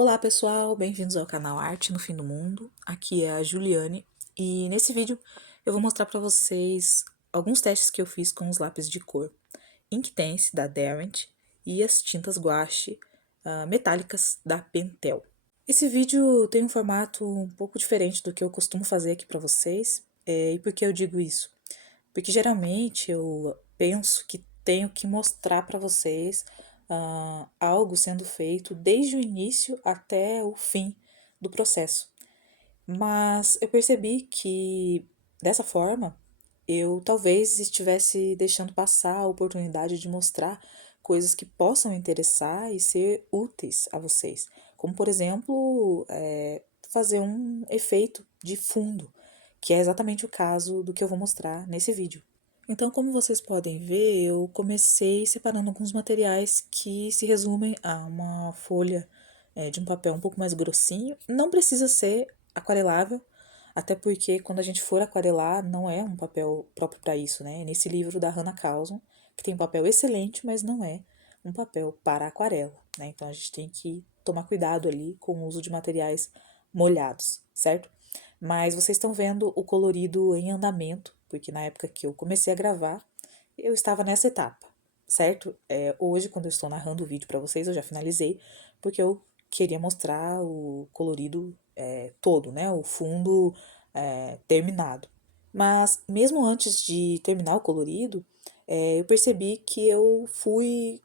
Olá pessoal, bem-vindos ao canal Arte no Fim do Mundo. Aqui é a Juliane e nesse vídeo eu vou mostrar para vocês alguns testes que eu fiz com os lápis de cor Inktense da Derwent e as tintas guache metálicas da Pentel. Esse vídeo tem um formato um pouco diferente do que eu costumo fazer aqui para vocês. E por que eu digo isso? Porque geralmente eu penso que tenho que mostrar para vocês algo sendo feito desde o início até o fim do processo. Mas eu percebi que dessa forma eu talvez estivesse deixando passar a oportunidade de mostrar coisas que possam interessar e ser úteis a vocês. Como, por exemplo, fazer um efeito de fundo, que é exatamente o caso do que eu vou mostrar nesse vídeo. Então, como vocês podem ver, eu comecei separando alguns materiais que se resumem a uma folha de um papel um pouco mais grossinho. Não precisa ser aquarelável, até porque quando a gente for aquarelar, não é um papel próprio para isso, né? Nesse livro da Hannah Carlson, que tem um papel excelente, mas não é um papel para aquarela, né? Então a gente tem que tomar cuidado ali com o uso de materiais molhados, certo? Mas vocês estão vendo o colorido em andamento, porque na época que eu comecei a gravar, eu estava nessa etapa, certo? Hoje, quando eu estou narrando o vídeo para vocês, eu já finalizei, porque eu queria mostrar o colorido todo, né? O fundo terminado. Mas mesmo antes de terminar o colorido, eu percebi que eu fui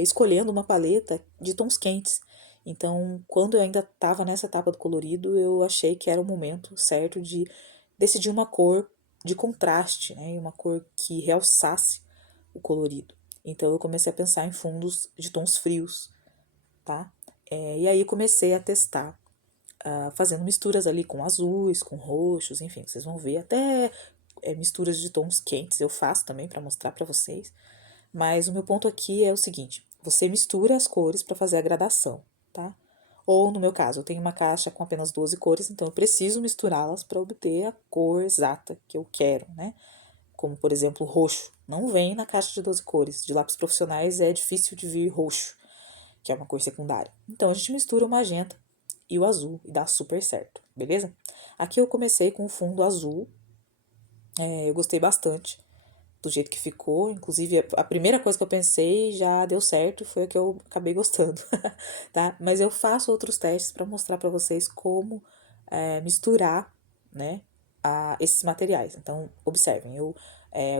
escolhendo uma paleta de tons quentes. Então, quando eu ainda estava nessa etapa do colorido, eu achei que era o momento certo de decidir uma cor de contraste, né? Uma cor que realçasse o colorido. Então, eu comecei a pensar em fundos de tons frios, tá? E aí comecei a testar, fazendo misturas ali com azuis, com roxos, enfim, vocês vão ver até misturas de tons quentes eu faço também para mostrar para vocês. Mas o meu ponto aqui é o seguinte: você mistura as cores para fazer a gradação, tá? Ou no meu caso, eu tenho uma caixa com apenas 12 cores, então eu preciso misturá-las para obter a cor exata que eu quero, né? Como por exemplo, roxo. Não vem na caixa de 12 cores. De lápis profissionais é difícil de vir roxo, que é uma cor secundária. Então a gente mistura o magenta e o azul e dá super certo, beleza? Aqui eu comecei com o fundo azul, eu gostei bastante do jeito que ficou. Inclusive, a primeira coisa que eu pensei já deu certo, foi a que eu acabei gostando, tá? Mas eu faço outros testes para mostrar para vocês como misturar, né, esses materiais. Então, observem, eu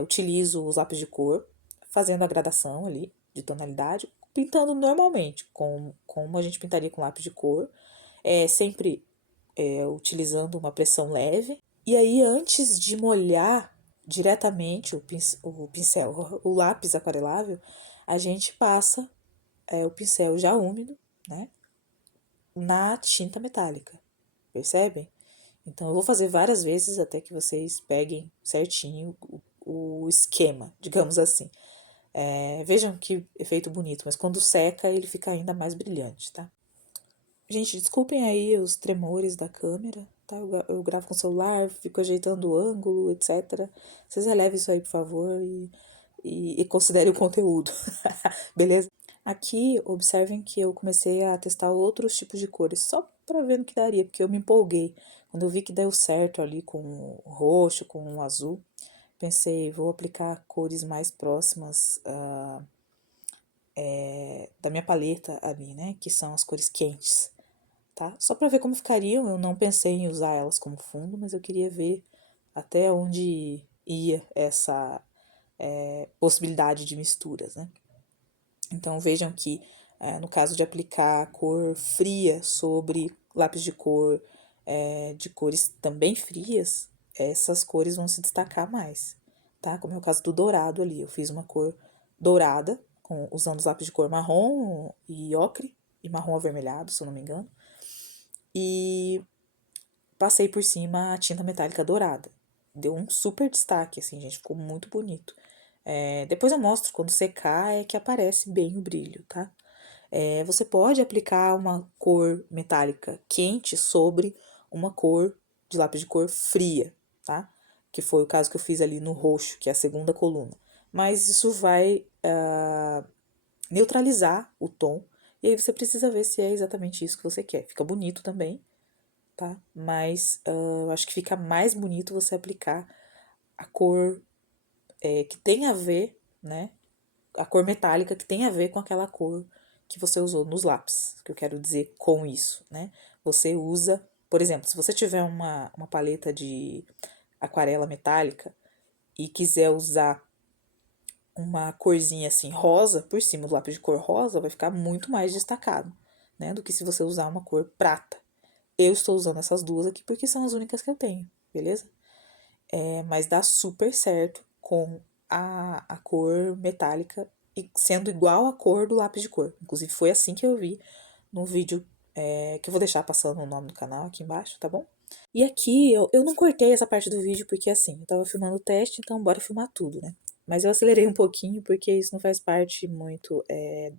utilizo os lápis de cor, fazendo a gradação ali de tonalidade, pintando normalmente, como a gente pintaria com lápis de cor, sempre utilizando uma pressão leve. E aí, antes de molhar diretamente o pincel, o lápis aquarelável, a gente passa o pincel já úmido, né, na tinta metálica, percebem? Então, eu vou fazer várias vezes até que vocês peguem certinho o esquema, digamos assim. Vejam que efeito bonito, mas quando seca ele fica ainda mais brilhante, tá? Gente, desculpem aí os tremores da câmera, tá? Eu gravo com o celular, fico ajeitando o ângulo, etc. Vocês relevem isso aí, por favor, e considerem o conteúdo, beleza? Aqui, observem que eu comecei a testar outros tipos de cores, só para ver no que daria, porque eu me empolguei. Quando eu vi que deu certo ali com o roxo, com o azul, pensei, vou aplicar cores mais próximas da minha paleta ali, né? Que são as cores quentes, tá? Só para ver como ficariam, eu não pensei em usar elas como fundo, mas eu queria ver até onde ia essa possibilidade de misturas, né? Então vejam que no caso de aplicar cor fria sobre lápis de cor de cores também frias, essas cores vão se destacar mais, tá? Como é o caso do dourado ali, eu fiz uma cor dourada, usando os lápis de cor marrom e ocre, e marrom avermelhado, se eu não me engano, e passei por cima a tinta metálica dourada. Deu um super destaque, assim, gente, ficou muito bonito. Depois eu mostro, quando secar é que aparece bem o brilho, tá? Você pode aplicar uma cor metálica quente sobre uma cor de lápis de cor fria, tá? Que foi o caso que eu fiz ali no roxo, que é a segunda coluna. Mas isso vai neutralizar o tom E aí você precisa ver se é exatamente isso que você quer. Fica bonito também, tá? Mas eu acho que fica mais bonito você aplicar a cor que tem a ver, né? A cor metálica que tem a ver com aquela cor que você usou nos lápis, que eu quero dizer com isso, né? Você usa, por exemplo, se você tiver uma paleta de aquarela metálica e quiser usar uma corzinha assim rosa por cima do lápis de cor rosa, vai ficar muito mais destacado, né? Do que se você usar uma cor prata. Eu estou usando essas duas aqui porque são as únicas que eu tenho, beleza? Mas dá super certo com a cor metálica e sendo igual a cor do lápis de cor. Inclusive foi assim que eu vi no vídeo que eu vou deixar passando o nome do canal aqui embaixo, tá bom? E aqui eu não cortei essa parte do vídeo porque assim, eu tava filmando o teste, então bora filmar tudo, né? Mas eu acelerei um pouquinho porque isso não faz parte muito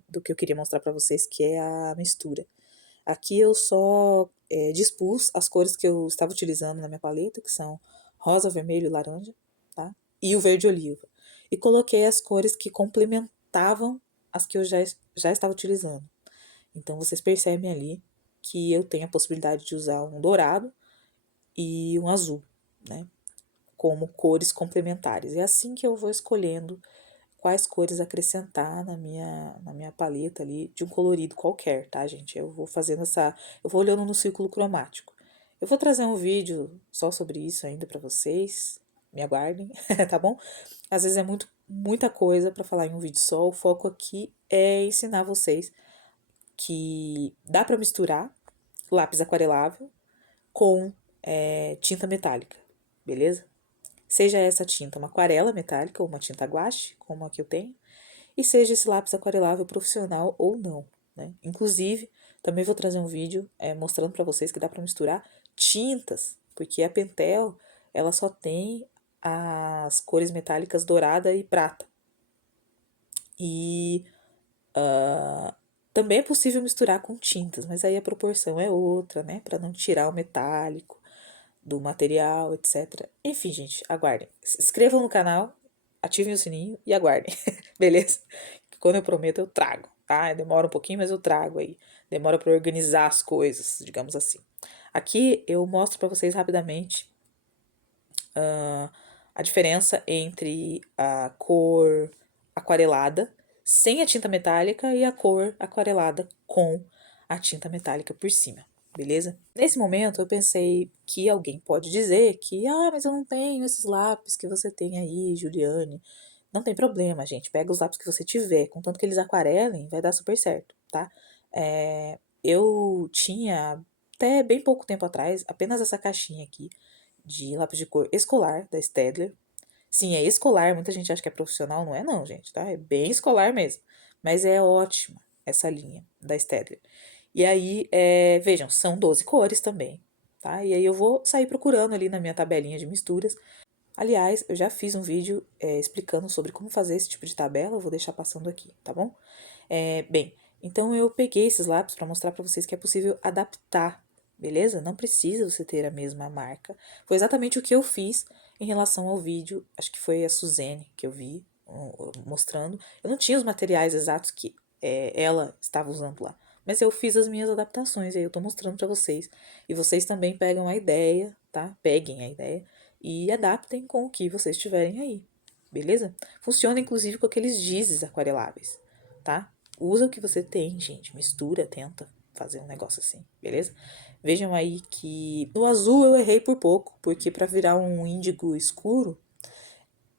do que eu queria mostrar pra vocês, que é a mistura. Aqui eu só dispus as cores que eu estava utilizando na minha paleta, que são rosa, vermelho e laranja, tá? E o verde oliva. E coloquei as cores que complementavam as que eu já estava utilizando. Então vocês percebem ali que eu tenho a possibilidade de usar um dourado e um azul, né? Como cores complementares. É assim que eu vou escolhendo quais cores acrescentar na minha paleta ali de um colorido qualquer, tá, gente? Eu vou fazendo eu vou olhando no círculo cromático. Eu vou trazer um vídeo só sobre isso ainda pra vocês. Me aguardem, tá bom? Às vezes é muita coisa pra falar em um vídeo só. O foco aqui é ensinar vocês que dá pra misturar lápis aquarelável com tinta metálica, beleza? Seja essa tinta uma aquarela metálica ou uma tinta guache, como a que eu tenho, e seja esse lápis aquarelável profissional ou não, né? Inclusive, também vou trazer um vídeo mostrando para vocês que dá para misturar tintas, porque a Pentel, ela só tem as cores metálicas dourada e prata. E também é possível misturar com tintas, mas aí a proporção é outra, né? Para não tirar o metálico do material, etc. Enfim, gente, aguardem. Se inscrevam no canal, ativem o sininho e aguardem, beleza? Que quando eu prometo, eu trago, tá? Demora um pouquinho, mas eu trago aí. Demora para organizar as coisas, digamos assim. Aqui eu mostro para vocês rapidamente a diferença entre a cor aquarelada sem a tinta metálica e a cor aquarelada com a tinta metálica por cima, beleza? Nesse momento eu pensei que alguém pode dizer que, mas eu não tenho esses lápis que você tem aí, Juliane. Não tem problema, gente. Pega os lápis que você tiver, contanto que eles aquarelem, vai dar super certo, tá? Eu tinha até bem pouco tempo atrás apenas essa caixinha aqui de lápis de cor escolar da Staedtler. Sim, é escolar, muita gente acha que é profissional, não é não, gente, tá? É bem escolar mesmo. Mas é ótima essa linha da Staedtler. E aí, vejam, são 12 cores também, tá? E aí eu vou sair procurando ali na minha tabelinha de misturas. Aliás, eu já fiz um vídeo explicando sobre como fazer esse tipo de tabela, eu vou deixar passando aqui, tá bom? Bem, então eu peguei esses lápis para mostrar para vocês que é possível adaptar, beleza? Não precisa você ter a mesma marca. Foi exatamente o que eu fiz em relação ao vídeo, acho que foi a Suzane que eu vi mostrando. Eu não tinha os materiais exatos que ela estava usando lá, mas eu fiz as minhas adaptações e aí eu tô mostrando para vocês. E vocês também pegam a ideia, tá? Peguem a ideia e adaptem com o que vocês tiverem aí, beleza? Funciona inclusive com aqueles gizes aquareláveis, tá? Usa o que você tem, gente. Mistura, tenta fazer um negócio assim, beleza? Vejam aí que no azul eu errei por pouco, porque para virar um índigo escuro,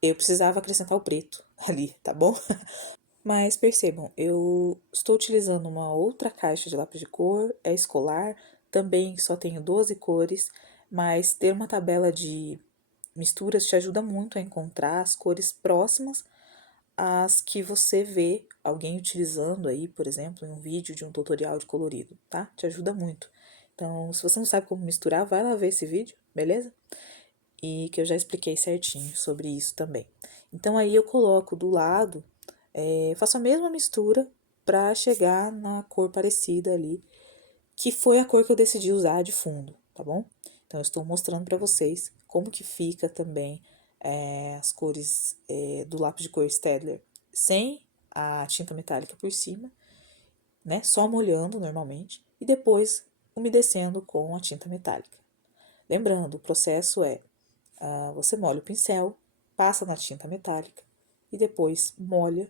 eu precisava acrescentar o preto ali, tá bom? Mas percebam, eu estou utilizando uma outra caixa de lápis de cor, é escolar, também só tenho 12 cores, mas ter uma tabela de misturas te ajuda muito a encontrar as cores próximas às que você vê alguém utilizando aí, por exemplo, em um vídeo de um tutorial de colorido, tá? Te ajuda muito. Então, se você não sabe como misturar, vai lá ver esse vídeo, beleza? E que eu já expliquei certinho sobre isso também. Então, aí eu coloco do lado, faço a mesma mistura para chegar na cor parecida ali, que foi a cor que eu decidi usar de fundo, tá bom? Então, eu estou mostrando para vocês como que fica também as cores do lápis de cor Staedtler sem a tinta metálica por cima, né? Só molhando normalmente e depois umedecendo com a tinta metálica. Lembrando, o processo é, você molha o pincel, passa na tinta metálica e depois molha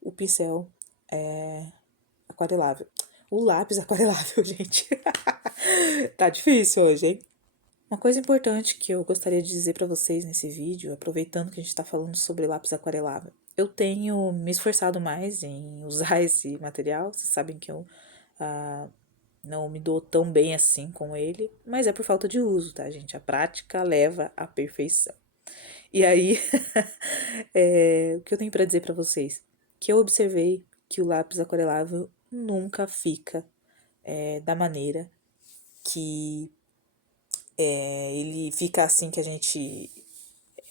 o pincel aquarelável. O lápis aquarelável, gente. Tá difícil hoje, hein? Uma coisa importante que eu gostaria de dizer para vocês nesse vídeo, aproveitando que a gente está falando sobre lápis aquarelável, eu tenho me esforçado mais em usar esse material. Vocês sabem que eu não me dou tão bem assim com ele, mas é por falta de uso, tá, gente? A prática leva à perfeição. E aí, o que eu tenho para dizer para vocês? Que eu observei que o lápis aquarelável nunca fica da maneira que ele fica assim que a gente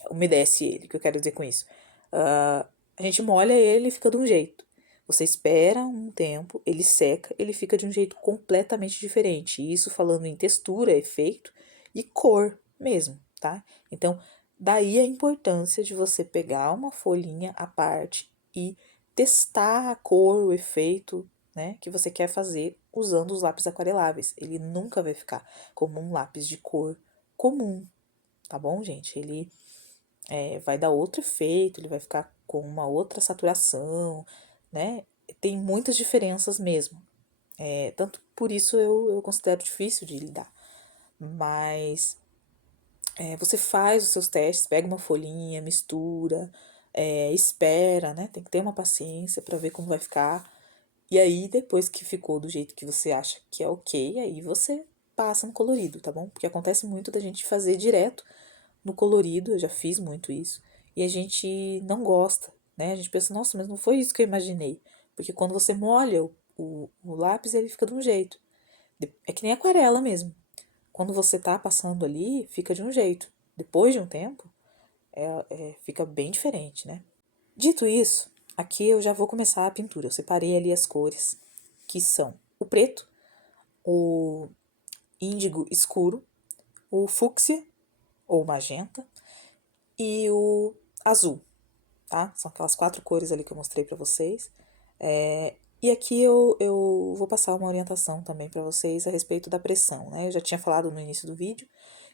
umedece ele. O que eu quero dizer com isso? A gente molha ele e fica de um jeito. Você espera um tempo, ele seca, ele fica de um jeito completamente diferente. Isso falando em textura, efeito e cor mesmo, tá? Então, daí a importância de você pegar uma folhinha à parte e testar a cor, o efeito, né, que você quer fazer usando os lápis aquareláveis. Ele nunca vai ficar como um lápis de cor comum, tá bom, gente? Ele vai dar outro efeito, ele vai ficar com uma outra saturação, né? Tem muitas diferenças mesmo. Tanto por isso eu considero difícil de lidar. Mas você faz os seus testes, pega uma folhinha, mistura, espera, né? Tem que ter uma paciência para ver como vai ficar. E aí, depois que ficou do jeito que você acha que é ok, aí você passa no colorido, tá bom? Porque acontece muito da gente fazer direto no colorido, eu já fiz muito isso, e a gente não gosta, né? A gente pensa, nossa, mas não foi isso que eu imaginei. Porque quando você molha o lápis, ele fica de um jeito. É que nem aquarela mesmo. Quando você tá passando ali, fica de um jeito. Depois de um tempo, fica bem diferente, né? Dito isso, aqui eu já vou começar a pintura. Eu separei ali as cores, que são o preto, o índigo escuro, o fúcsia ou magenta e o azul, tá? São aquelas 4 cores ali que eu mostrei pra vocês. E aqui eu vou passar uma orientação também pra vocês a respeito da pressão, né? Eu já tinha falado no início do vídeo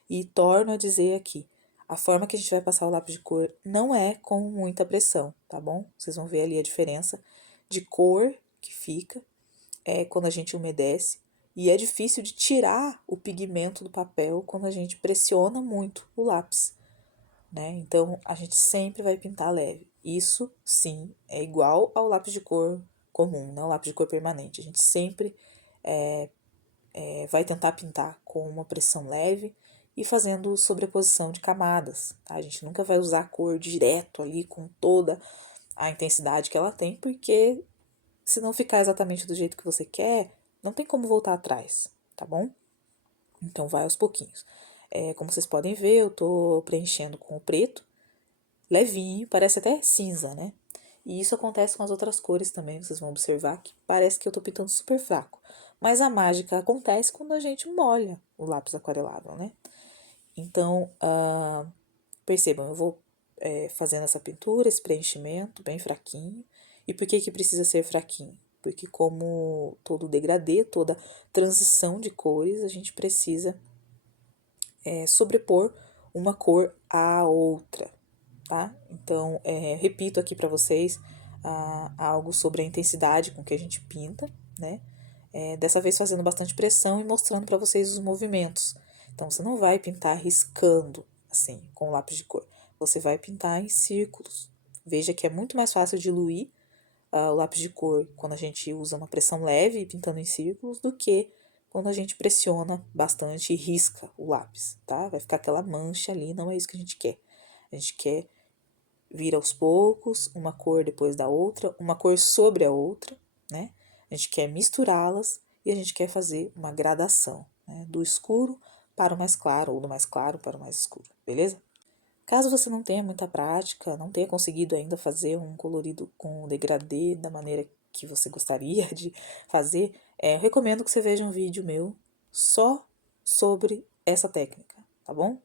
e torno a dizer aqui. A forma que a gente vai passar o lápis de cor não é com muita pressão, tá bom? Vocês vão ver ali a diferença de cor que fica quando a gente umedece. E é difícil de tirar o pigmento do papel quando a gente pressiona muito o lápis, né? Então, a gente sempre vai pintar leve. Isso, sim, é igual ao lápis de cor comum, não lápis de cor permanente. A gente sempre vai tentar pintar com uma pressão leve e fazendo sobreposição de camadas, tá? A gente nunca vai usar a cor direto ali com toda a intensidade que ela tem, porque se não ficar exatamente do jeito que você quer, não tem como voltar atrás, tá bom? Então, vai aos pouquinhos. Como vocês podem ver, eu tô preenchendo com o preto, levinho, parece até cinza, né? E isso acontece com as outras cores também, vocês vão observar que parece que eu tô pintando super fraco. Mas a mágica acontece quando a gente molha o lápis aquarelável, né? Então, percebam, eu vou fazendo essa pintura, esse preenchimento bem fraquinho. E por que que precisa ser fraquinho? Porque como todo degradê, toda transição de cores, a gente precisa sobrepor uma cor à outra, tá? Então, repito aqui para vocês algo sobre a intensidade com que a gente pinta, né? Dessa vez fazendo bastante pressão e mostrando para vocês os movimentos. Então, você não vai pintar riscando, assim, com lápis de cor. Você vai pintar em círculos. Veja que é muito mais fácil diluir o lápis de cor quando a gente usa uma pressão leve pintando em círculos do que quando a gente pressiona bastante e risca o lápis, tá? Vai ficar aquela mancha ali, não é isso que a gente quer. A gente quer vir aos poucos, uma cor depois da outra, uma cor sobre a outra, né? A gente quer misturá-las e a gente quer fazer uma gradação, né? Do escuro para o mais claro ou do mais claro para o mais escuro, beleza? Caso você não tenha muita prática, não tenha conseguido ainda fazer um colorido com degradê da maneira que você gostaria de fazer, eu recomendo que você veja um vídeo meu só sobre essa técnica, tá bom?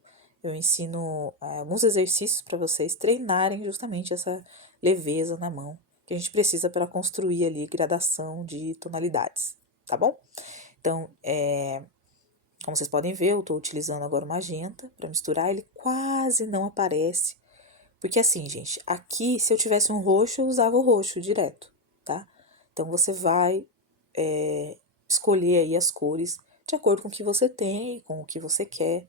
Eu ensino alguns exercícios para vocês treinarem justamente essa leveza na mão, que a gente precisa para construir ali gradação de tonalidades, tá bom? Então, como vocês podem ver, eu estou utilizando agora o magenta para misturar, ele quase não aparece. Porque assim, gente, aqui se eu tivesse um roxo, eu usava o roxo direto, tá? Então você vai escolher aí as cores de acordo com o que você tem, com o que você quer.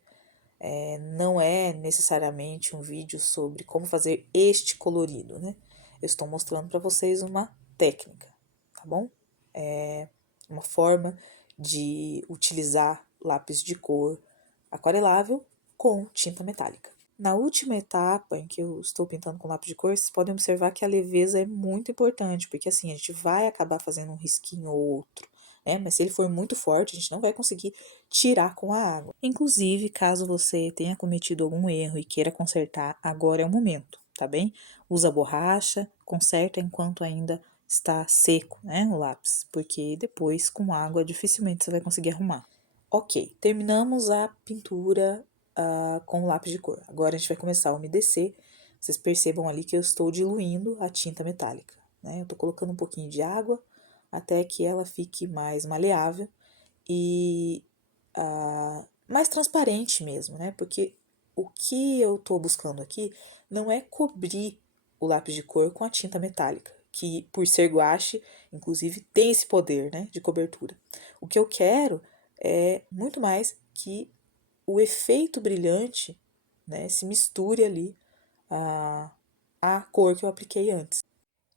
Não é necessariamente um vídeo sobre como fazer este colorido, né? Eu estou mostrando para vocês uma técnica, tá bom? Uma forma de utilizar lápis de cor aquarelável com tinta metálica. Na última etapa em que eu estou pintando com lápis de cor, vocês podem observar que a leveza é muito importante, porque assim, a gente vai acabar fazendo um risquinho ou outro, né? Mas se ele for muito forte, a gente não vai conseguir tirar com a água. Inclusive, caso você tenha cometido algum erro e queira consertar, agora é o momento, tá bem? Usa borracha, conserta enquanto ainda está seco, né, o lápis, porque depois com água dificilmente você vai conseguir arrumar. Ok, terminamos a pintura com o lápis de cor. Agora a gente vai começar a umedecer. Vocês percebam ali que eu estou diluindo a tinta metálica, né? Eu estou colocando um pouquinho de água até que ela fique mais maleável e mais transparente mesmo, né? Porque o que eu estou buscando aqui não é cobrir o lápis de cor com a tinta metálica, que por ser guache, inclusive, tem esse poder, né, de cobertura. O que eu quero é muito mais que o efeito brilhante, né, se misture ali a cor que eu apliquei antes.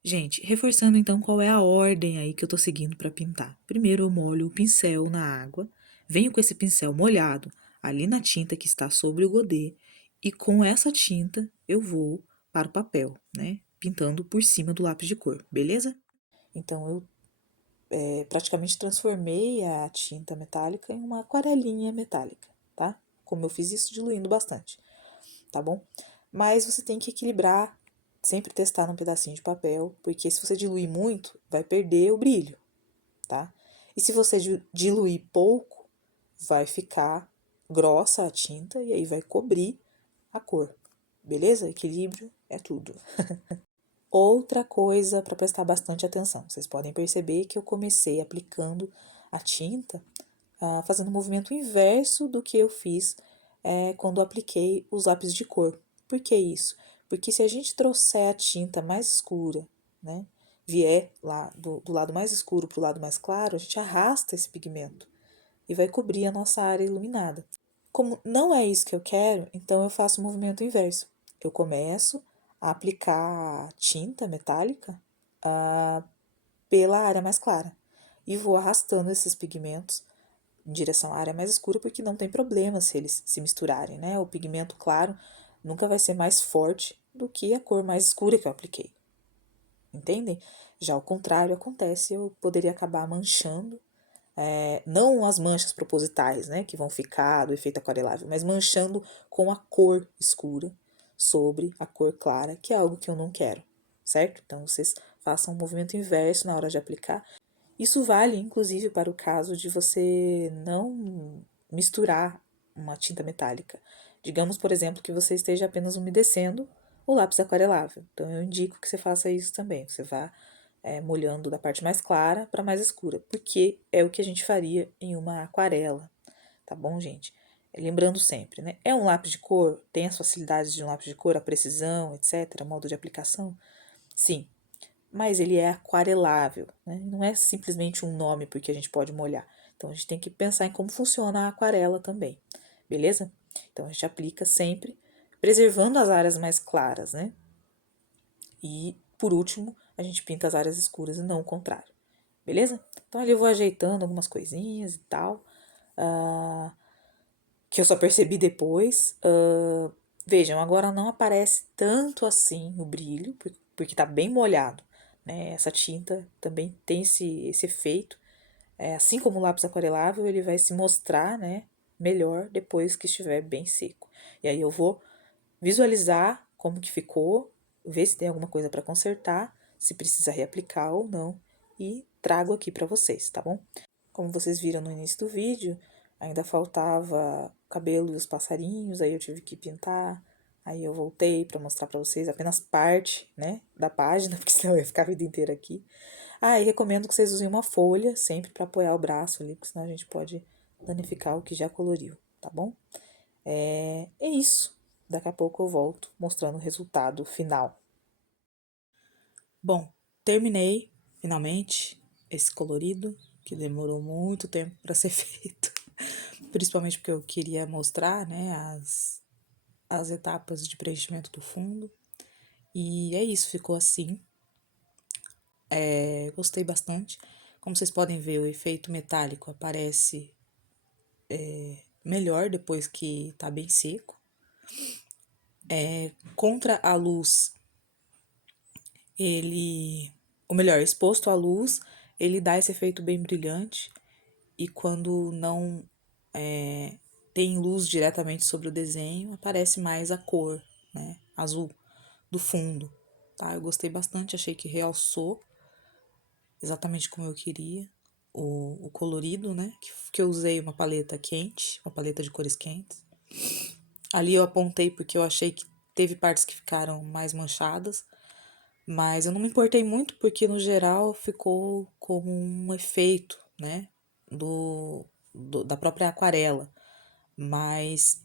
Gente, reforçando então qual é a ordem aí que eu tô seguindo para pintar. Primeiro eu molho o pincel na água, venho com esse pincel molhado ali na tinta que está sobre o godê e com essa tinta eu vou para o papel, né, pintando por cima do lápis de cor, beleza? Então eu praticamente transformei a tinta metálica em uma aquarelinha metálica, tá? Como eu fiz isso diluindo bastante, tá bom? Mas você tem que equilibrar, sempre testar num pedacinho de papel, porque se você diluir muito, vai perder o brilho, tá? E se você diluir pouco, vai ficar grossa a tinta e aí vai cobrir a cor, beleza? Equilíbrio é tudo. Outra coisa para prestar bastante atenção, vocês podem perceber que eu comecei aplicando a tinta, fazendo o movimento inverso do que eu fiz quando apliquei os lápis de cor. Por que isso? Porque se a gente trouxer a tinta mais escura, né, vier lá do lado mais escuro para o lado mais claro, a gente arrasta esse pigmento e vai cobrir a nossa área iluminada. Como não é isso que eu quero, então eu faço o movimento inverso. Eu começo a aplicar tinta metálica pela área mais clara e vou arrastando esses pigmentos em direção à área mais escura, porque não tem problema se eles se misturarem, né? O pigmento claro nunca vai ser mais forte do que a cor mais escura que eu apliquei, entendem? Já o contrário acontece, eu poderia acabar manchando, não as manchas propositais, né, que vão ficar do efeito aquarelável, mas manchando com a cor escura sobre a cor clara, que é algo que eu não quero, certo? Então, vocês façam um movimento inverso na hora de aplicar. Isso vale, inclusive, para o caso de você não misturar uma tinta metálica. Digamos, por exemplo, que você esteja apenas umedecendo o lápis aquarelável. Então, eu indico que você faça isso também. Você vá molhando da parte mais clara para mais escura, porque é o que a gente faria em uma aquarela, tá bom, gente? Lembrando sempre, né? É um lápis de cor, tem as facilidades de um lápis de cor, a precisão, etc., modo de aplicação? Sim, mas ele é aquarelável, né? Não é simplesmente um nome porque a gente pode molhar. Então a gente tem que pensar em como funciona a aquarela também, beleza? Então a gente aplica sempre preservando as áreas mais claras, né? E por último, a gente pinta as áreas escuras e não o contrário, beleza? Então ali eu vou ajeitando algumas coisinhas e tal, que eu só percebi depois. Vejam, agora não aparece tanto assim o brilho, porque tá bem molhado, né? Essa tinta também tem esse efeito. Assim como o lápis aquarelável, ele vai se mostrar, né, melhor depois que estiver bem seco. E aí eu vou visualizar como que ficou, ver se tem alguma coisa para consertar, se precisa reaplicar ou não, e trago aqui para vocês, tá bom? Como vocês viram no início do vídeo, ainda faltava o cabelo e os passarinhos, aí eu tive que pintar Aí eu voltei para mostrar para vocês apenas parte, né, da página, porque senão eu ia ficar a vida inteira aqui. Ah, e recomendo que vocês usem uma folha sempre para apoiar o braço ali, porque senão a gente pode danificar o que já coloriu, tá bom? É isso. Daqui a pouco eu volto mostrando o resultado final. Bom, terminei finalmente esse colorido, que demorou muito tempo para ser feito, principalmente porque eu queria mostrar, né, as etapas de preenchimento do fundo. E é isso, ficou assim. Gostei bastante. Como vocês podem ver, o efeito metálico aparece melhor depois que tá bem seco. Contra a luz, ou melhor, exposto à luz, ele dá esse efeito bem brilhante. E quando não tem luz diretamente sobre o desenho, aparece mais a cor, né, azul do fundo, tá? Eu gostei bastante, achei que realçou exatamente como eu queria o colorido, né, que eu usei uma paleta quente, uma paleta de cores quentes. Ali eu apontei porque eu achei que teve partes que ficaram mais manchadas, mas eu não me importei muito porque no geral ficou como um efeito, né, da própria aquarela. Mas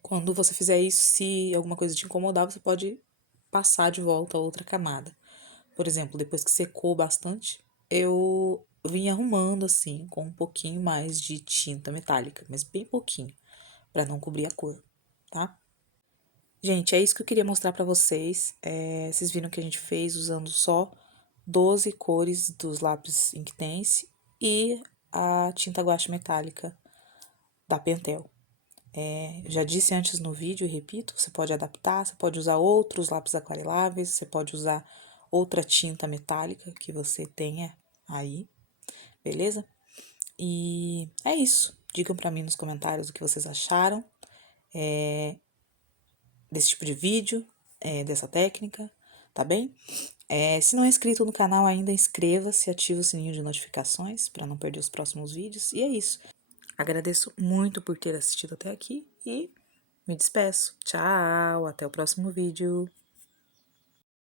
quando você fizer isso, se alguma coisa te incomodar, você pode passar de volta a outra camada. Por exemplo, depois que secou bastante, eu vim arrumando assim, com um pouquinho mais de tinta metálica, mas bem pouquinho, para não cobrir a cor, tá? Gente, é isso que eu queria mostrar pra vocês. Vocês viram que a gente fez usando só 12 cores dos lápis Inktense e a tinta guache metálica da Pentel. Já disse antes no vídeo e repito, você pode adaptar, você pode usar outros lápis aquareláveis, você pode usar outra tinta metálica que você tenha aí, beleza? E é isso. Digam pra mim nos comentários o que vocês acharam desse tipo de vídeo, dessa técnica, tá bem? Se não é inscrito no canal ainda, inscreva-se, ativa o sininho de notificações para não perder os próximos vídeos. E é isso. Agradeço muito por ter assistido até aqui e me despeço. Tchau, até o próximo vídeo.